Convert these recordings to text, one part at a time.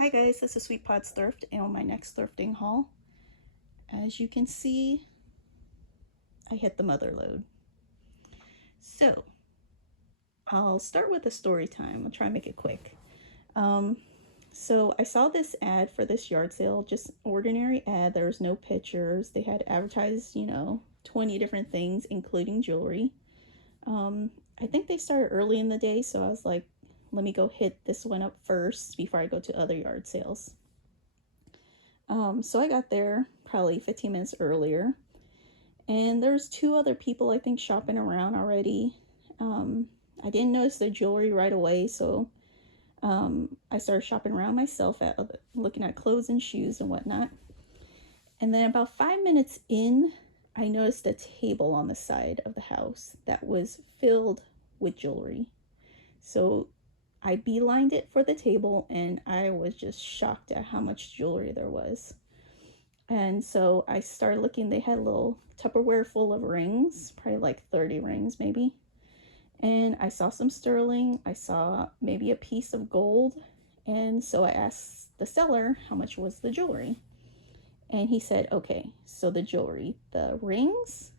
Hi guys, this is Sweet Pot's Thrift and on my next thrifting haul. As you can see, I hit the mother load. So, I'll start with a story time. I'll try and make it quick. So I saw this ad for this yard sale, just ordinary ad. There was no pictures. They had advertised, 20 different things, including jewelry. I think they started early in the day, so I was like, let me go hit this one up first before I go to other yard sales. So I got there probably 15 minutes earlier, and there's two other people I think shopping around already. I didn't notice the jewelry right away, so I started shopping around myself, looking at clothes and shoes and whatnot. And then about 5 minutes in, I noticed a table on the side of the house that was filled with jewelry. So I beelined it for the table, and I was just shocked at how much jewelry there was. And so I started looking. They had a little Tupperware full of rings, probably like 30 rings maybe. And I saw some sterling. I saw maybe a piece of gold. And so I asked the seller how much was the jewelry. And he said, okay, so the jewelry, the rings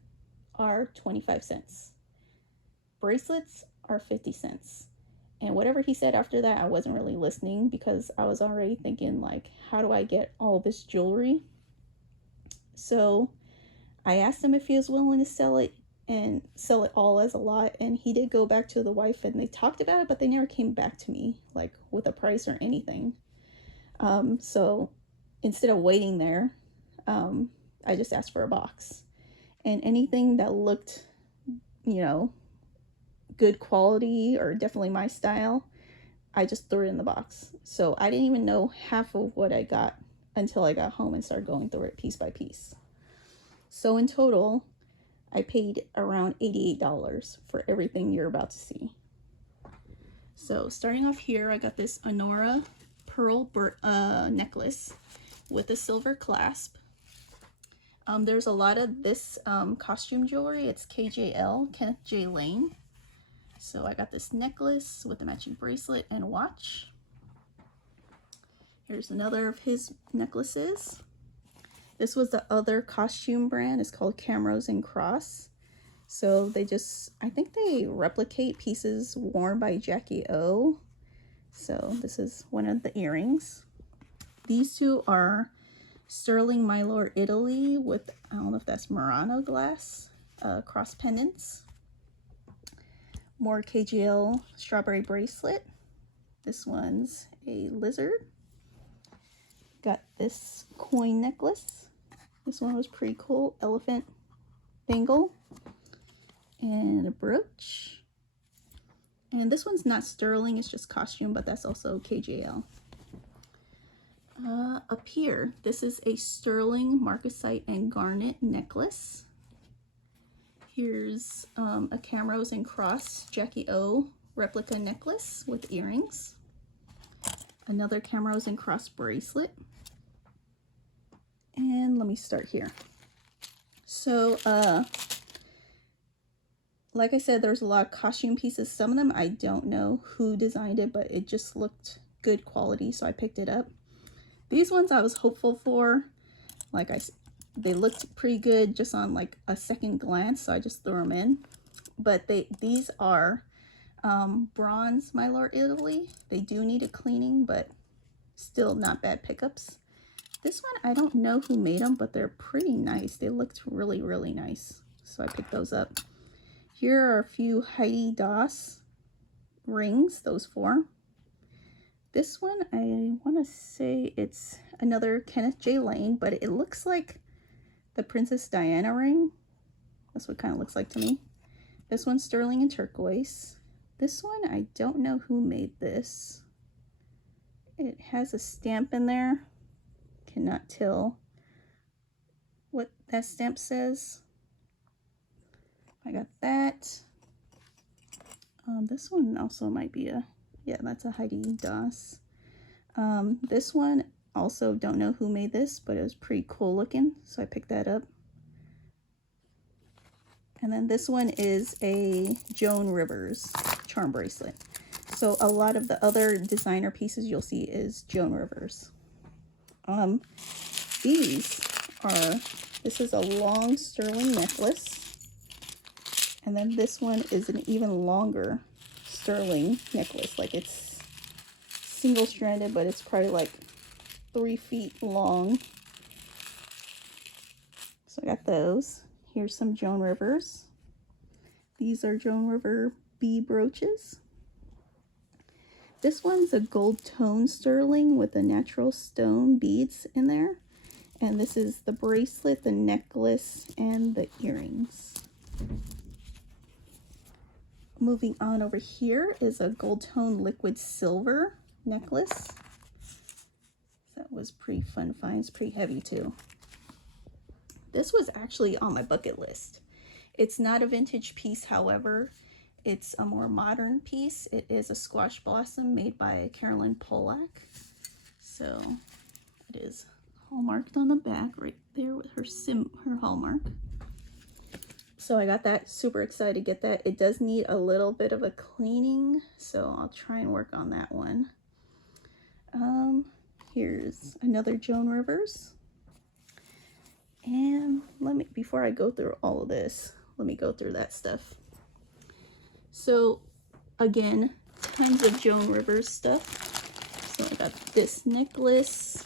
are 25 cents. Bracelets are 50 cents. And whatever he said after that, I wasn't really listening because I was already thinking, like, how do I get all this jewelry? So I asked him if he was willing to sell it and sell it all as a lot. And he did go back to the wife and they talked about it, but they never came back to me, like, with a price or anything. So instead of waiting there, I just asked for a box. And anything that looked, good quality or definitely my style, I just threw it in the box. So I didn't even know half of what I got until I got home and started going through it piece by piece. So in total, I paid around $88 for everything you're about to see. So starting off here, I got this Honora pearl necklace with a silver clasp. There's a lot of this costume jewelry. It's KJL, Kenneth J. Lane. So I got this necklace with a matching bracelet and watch. Here's another of his necklaces. This was the other costume brand. It's called Camrose and Cross. So they just, I think they replicate pieces worn by Jackie O. So this is one of the earrings. These two are sterling Mylor Italy with, I don't know if that's Murano glass, cross pendants. More KGL strawberry bracelet. This one's a lizard. Got this coin necklace. This one was pretty cool. Elephant bangle. And a brooch. And this one's not sterling, it's just costume, but that's also KJL. Up here, this is a sterling marcasite and garnet necklace. Here's a Camrose and Cross Jackie O replica necklace with earrings. Another Camrose and Cross bracelet. And let me start here. So, like I said, there's a lot of costume pieces. Some of them I don't know who designed it, but it just looked good quality, so I picked it up. These ones I was hopeful for. They looked pretty good just on like a second glance, so I just threw them in. But these are bronze Mylor Italy. They do need a cleaning, but still not bad pickups. This one, I don't know who made them, but they're pretty nice. They looked really, really nice, so I picked those up. Here are a few Heidi Daus rings, those four. This one, I want to say it's another Kenneth J. Lane, but it looks like the Princess Diana ring. That's what it kind of looks like to me. This one's sterling and turquoise. This one, I don't know who made this. It has a stamp in there. Cannot tell what that stamp says. I got that. This one also might be yeah, that's a Heidi Daus. This one, also don't know who made this, but it was pretty cool looking, so I picked that up. And then this one is a Joan Rivers charm bracelet. So a lot of the other designer pieces you'll see is Joan Rivers. These are, this is a long sterling necklace. And then this one is an even longer sterling necklace. Like it's single-stranded, but it's probably like 3 feet long. So I got those. Here's some Joan Rivers. These are Joan River bee brooches. This one's a gold tone sterling with the natural stone beads in there. And this is the bracelet, the necklace, and the earrings. Moving on over here is a gold tone liquid silver necklace. That was pretty fun find. It's pretty heavy too. This was actually on my bucket list. It's not a vintage piece, however. It's a more modern piece. It is a squash blossom made by Carolyn Pollack. So it is hallmarked on the back right there with her hallmark. So I got that, super excited to get that. It does need a little bit of a cleaning, so I'll try and work on that one. Here's another Joan Rivers. And before I go through all of this, let me go through that stuff. So again, tons of Joan Rivers stuff. So I got this necklace,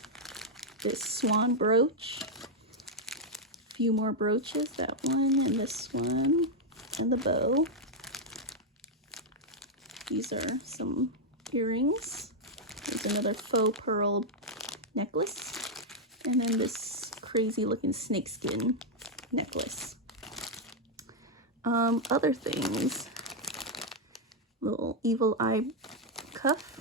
this swan brooch, a few more brooches, that one and this one, and the bow. These are some earrings. There's another faux pearl necklace, and then this crazy looking snakeskin necklace. Other things, little evil eye cuff.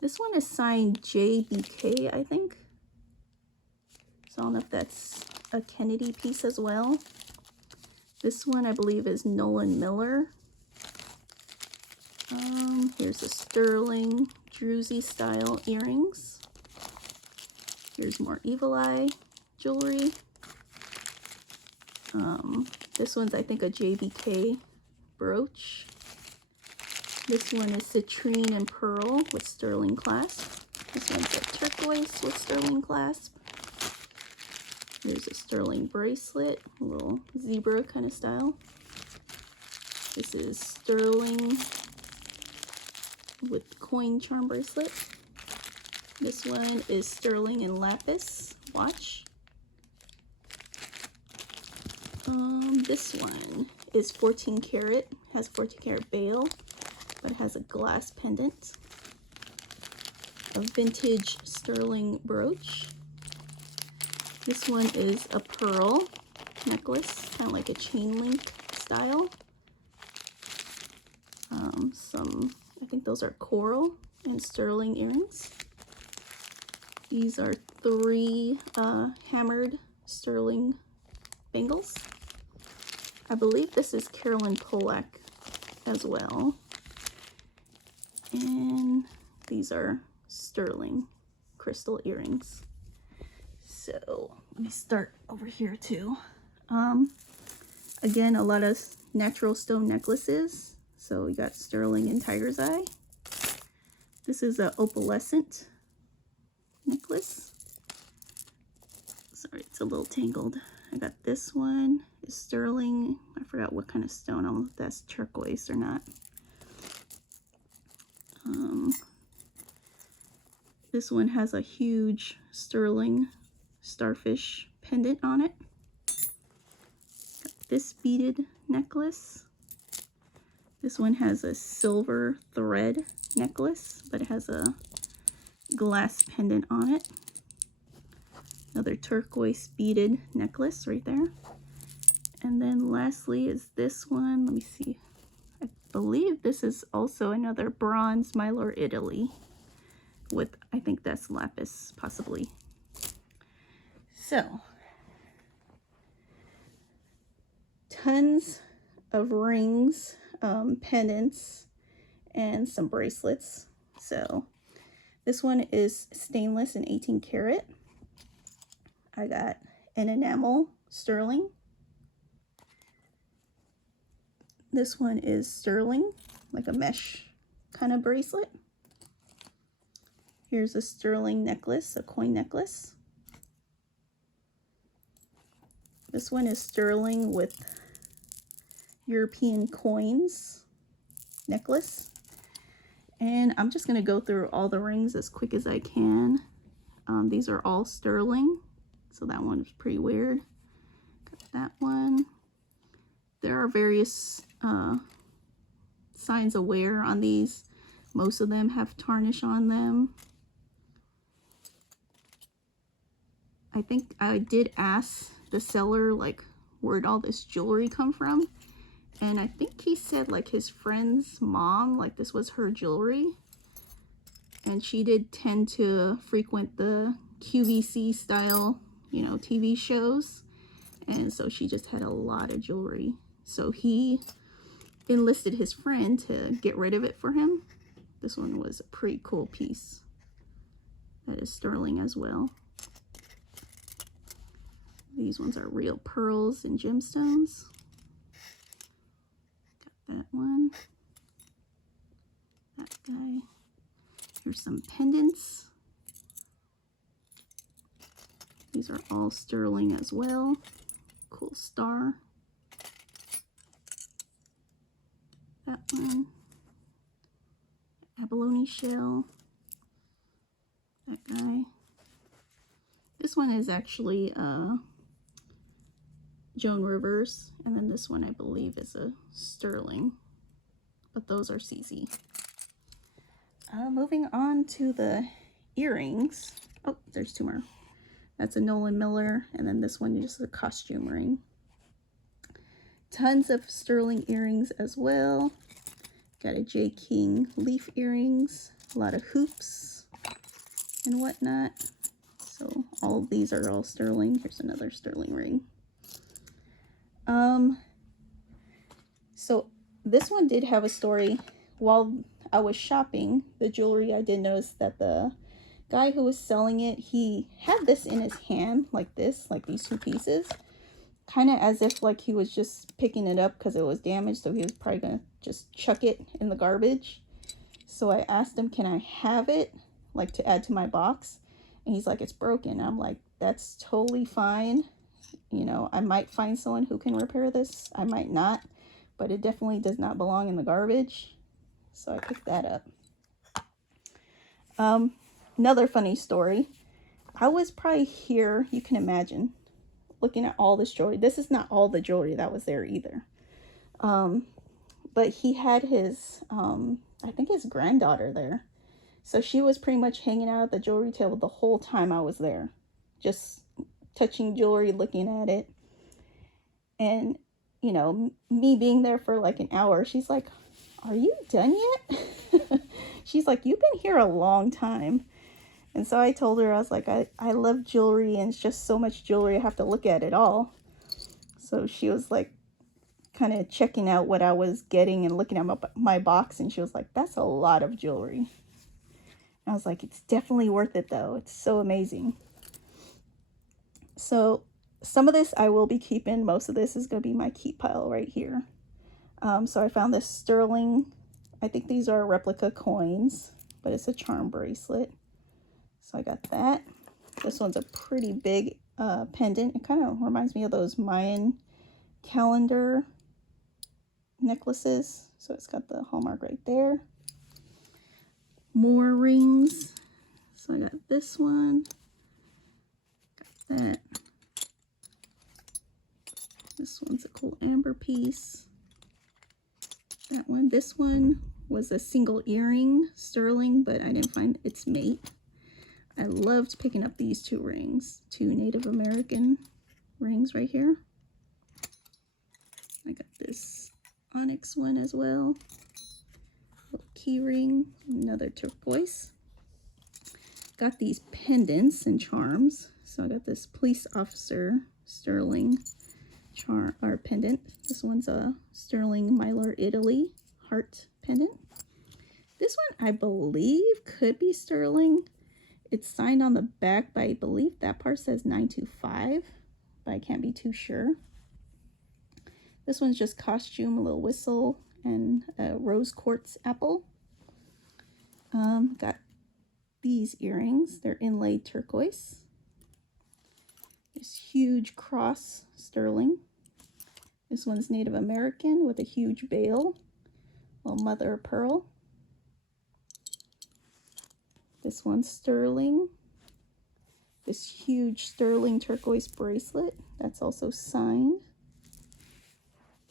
This one is signed JBK, I think. So I don't know if that's a Kennedy piece as well. This one I believe is Nolan Miller. Here's a sterling druzy style earrings. Here's more evil eye jewelry. This one's I think a JBK brooch. This one is citrine and pearl with sterling clasp. This one's a turquoise with sterling clasp. There's a sterling bracelet, a little zebra kind of style. This is sterling with coin charm bracelet. This one is sterling and lapis watch. This one is 14 karat, has 14 karat bail, but it has a glass pendant. A vintage sterling brooch. This one is a pearl necklace, kind of like a chain link style. I think those are coral and sterling earrings. These are 3 hammered sterling bangles. I believe this is Carolyn Pollack as well. And these are sterling crystal earrings. So let me start over here too. Again, a lot of natural stone necklaces. So we got sterling and tiger's eye. This is a opalescent necklace. Sorry, it's a little tangled. I got this one. Is sterling. I forgot what kind of stone. I don't know if that's turquoise or not. This one has a huge sterling starfish pendant on it. Got this beaded necklace. This one has a silver thread necklace, but it has a glass pendant on it. Another turquoise beaded necklace right there. And then lastly is this one. Let me see. I believe this is also another bronze Mylar Italy with, I think that's lapis possibly. So, tons of rings, pendants, and some bracelets. So this one is stainless and 18 karat. I got an enamel sterling. This one is sterling, like a mesh kind of bracelet. Here's a sterling necklace, a coin necklace. This one is sterling with European coins necklace. And I'm just going to go through all the rings as quick as I can. These are all sterling, so that one is pretty weird. Got that one. There are various signs of wear on these. Most of them have tarnish on them. I think I did ask the seller, like, where'd all this jewelry come from? And I think he said, like, his friend's mom, like, this was her jewelry. And she did tend to frequent the QVC style, you know, TV shows. And so she just had a lot of jewelry. So he enlisted his friend to get rid of it for him. This one was a pretty cool piece. That is sterling as well. These ones are real pearls and gemstones. Got that one. That guy. Here's some pendants. These are all sterling as well. Cool star. That one. Abalone shell. That guy. This one is actually Joan Rivers, and then this one I believe is a sterling, but those are CZ. Moving on to the earrings. Oh, there's two more. That's a Nolan Miller, and then this one is a costume ring. Tons of sterling earrings as well. Got a J. King leaf earrings, a lot of hoops and whatnot. So all of these are all sterling. Here's another sterling ring. So this one did have a story. While I was shopping the jewelry, I did notice that the guy who was selling it, he had this in his hand like this, like these two pieces, kind of as if like he was just picking it up because it was damaged, so he was probably gonna just chuck it in the garbage. So I asked him, can I have it, like, to add to my box? And he's like, it's broken. I'm like, that's totally fine. You know, I might find someone who can repair this, I might not, but it definitely does not belong in the garbage. So I picked that up. Another funny story. I was probably here, you can imagine, looking at all this jewelry. This is not all the jewelry that was there either. But he had his, I think his granddaughter there. So she was pretty much hanging out at the jewelry table the whole time I was there. Just touching jewelry, looking at it. And, you know, me being there for like an hour, she's like, are you done yet? She's like, you've been here a long time. And so I told her, I was like, I love jewelry, and it's just so much jewelry, I have to look at it all. So she was like kind of checking out what I was getting and looking at my box, and she was like, that's a lot of jewelry. And I was like, it's definitely worth it though. It's so amazing. So some of this I will be keeping. Most of this is going to be my keep pile right here. So I found this sterling, I think these are replica coins, but it's a charm bracelet. So I got that. This one's a pretty big pendant. It kind of reminds me of those Mayan calendar necklaces. So it's got the hallmark right there. More rings. So I got this one. Got that. This one's a cool amber piece. That one. This one was a single earring, sterling, but I didn't find its mate. I loved picking up these two rings, two Native American rings right here. I got this onyx one as well. Little key ring, another turquoise. Got these pendants and charms. So I got this police officer sterling charm or pendant. This one's a sterling Mylar Italy heart pendant. This one I believe could be sterling. It's signed on the back, but I believe that part says 925, but I can't be too sure. This one's just costume, a little whistle, and a rose quartz apple. Got these earrings. They're inlaid turquoise. This huge cross sterling. This one's Native American with a huge bail, little mother of pearl. This one's sterling. This huge sterling turquoise bracelet, that's also signed.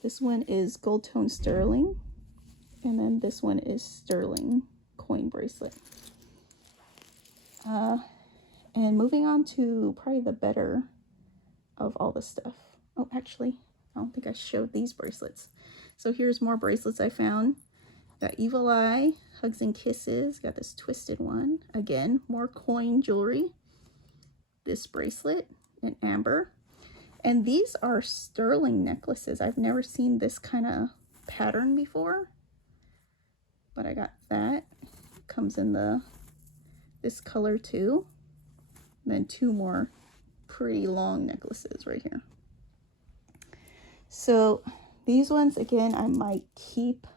This one is gold tone sterling. And then this one is sterling coin bracelet. And moving on to probably the better of all the stuff. Oh, actually, I don't think I showed these bracelets. So here's more bracelets I found. Got Evil Eye, Hugs and Kisses. Got this twisted one. Again, more coin jewelry. This bracelet in amber. And these are sterling necklaces. I've never seen this kind of pattern before. But I got that. Comes in this color too. And then two more pretty long necklaces right here. So these ones, again, I might keep.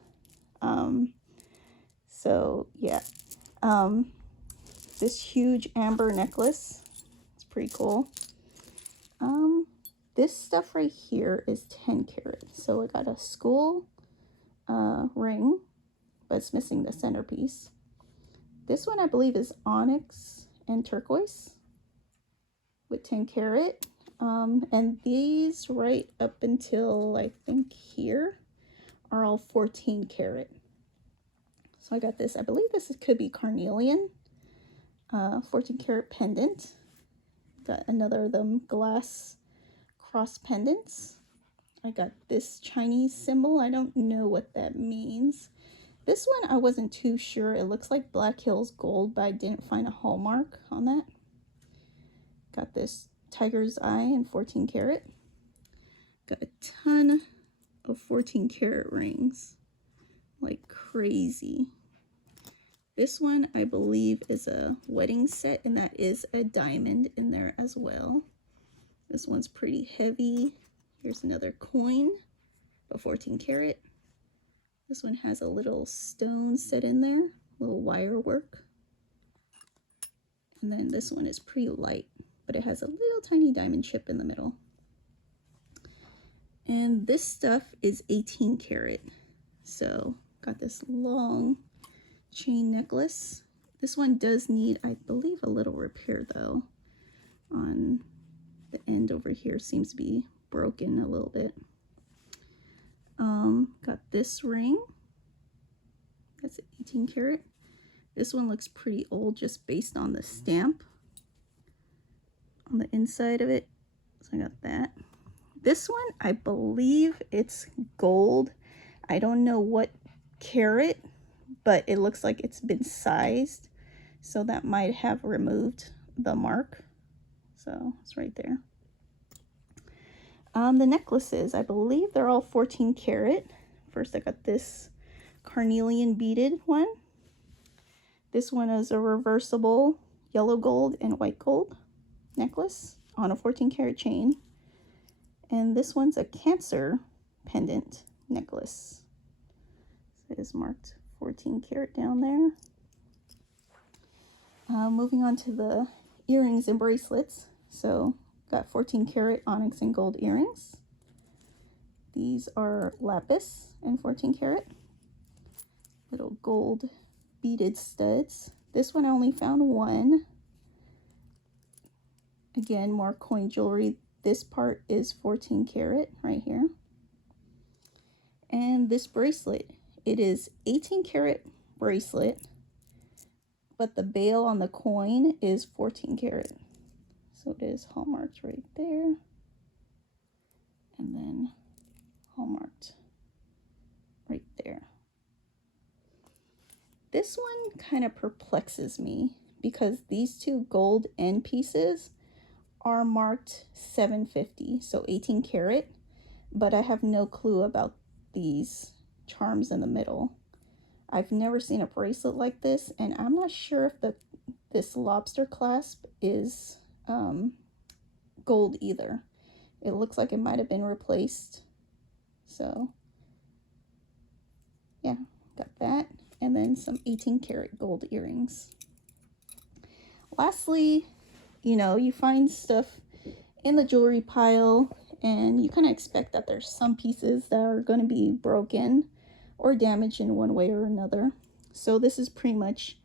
So yeah. This huge amber necklace. It's pretty cool. This stuff right here is 10 karat. So I got a school ring, but it's missing the centerpiece. This one I believe is onyx and turquoise with 10 karat. And these right up until I think here are all 14 karat. So I got this, I believe this could be carnelian, 14 karat pendant. Got another of them glass cross pendants. I got this Chinese symbol. I don't know what that means. This one I wasn't too sure. It looks like Black Hills gold, but I didn't find a hallmark on that. Got this tiger's eye in 14 karat. Got a ton of 14 karat rings, like crazy. This one I believe is a wedding set, and that is a diamond in there as well. This one's pretty heavy. Here's another coin, but 14 karat. This one has a little stone set in there, little wire work. And then this one is pretty light, but it has a little tiny diamond chip in the middle. And this stuff is 18 karat. So got this long chain necklace. This one does need, I believe, a little repair though. On the end over here seems to be broken a little bit. Got this ring. That's 18 karat. This one looks pretty old just based on the stamp on the inside of it. So I got that. This one, I believe it's gold. I don't know what carat, but it looks like it's been sized. So that might have removed the mark. So it's right there. The necklaces, I believe they're all 14 karat. First I got this carnelian beaded one. This one is a reversible yellow gold and white gold necklace on a 14 karat chain. And this one's a Cancer pendant necklace. So it is marked 14 karat down there. Moving on to the earrings and bracelets. So got 14 karat onyx and gold earrings. These are lapis and 14 karat. Little gold beaded studs. This one I only found one. Again, more coin jewelry. This part is 14 karat right here. And this bracelet, it is 18 karat bracelet, but the bail on the coin is 14 karat. So it is hallmarked right there. And then hallmarked right there. This one kind of perplexes me because these two gold end pieces are marked 750, so 18 karat, but I have no clue about these charms in the middle. I've never seen a bracelet like this, and I'm not sure if this lobster clasp is gold either. It looks like it might have been replaced. So yeah, got that. and then some 18 karat gold earrings. Lastly, you know, you find stuff in the jewelry pile and you kind of expect that there's some pieces that are going to be broken or damaged in one way or another. So this is pretty much,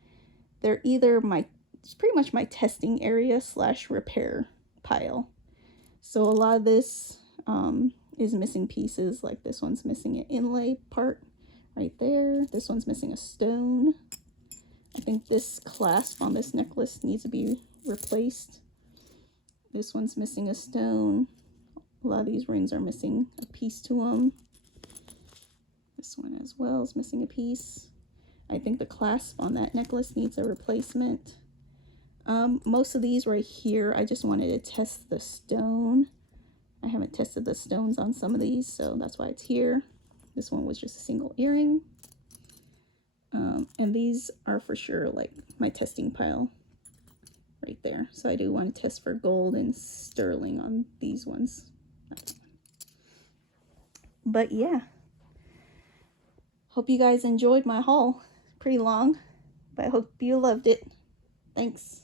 it's pretty much my testing area / repair pile. So a lot of this is missing pieces, like this one's missing an inlay part right there. This one's missing a stone. I think this clasp on this necklace needs to be replaced. This one's missing a stone. A lot of these rings are missing a piece to them. This one as well is missing a piece. I think the clasp on that necklace needs a replacement. Most of these right here, I just wanted to test the stone. I haven't tested the stones on some of these, so that's why it's here. This one was just a single earring. And these are for sure like my testing pile right there. So I do want to test for gold and sterling on these ones. But yeah, hope you guys enjoyed my haul. Pretty long, but I hope you loved it. Thanks.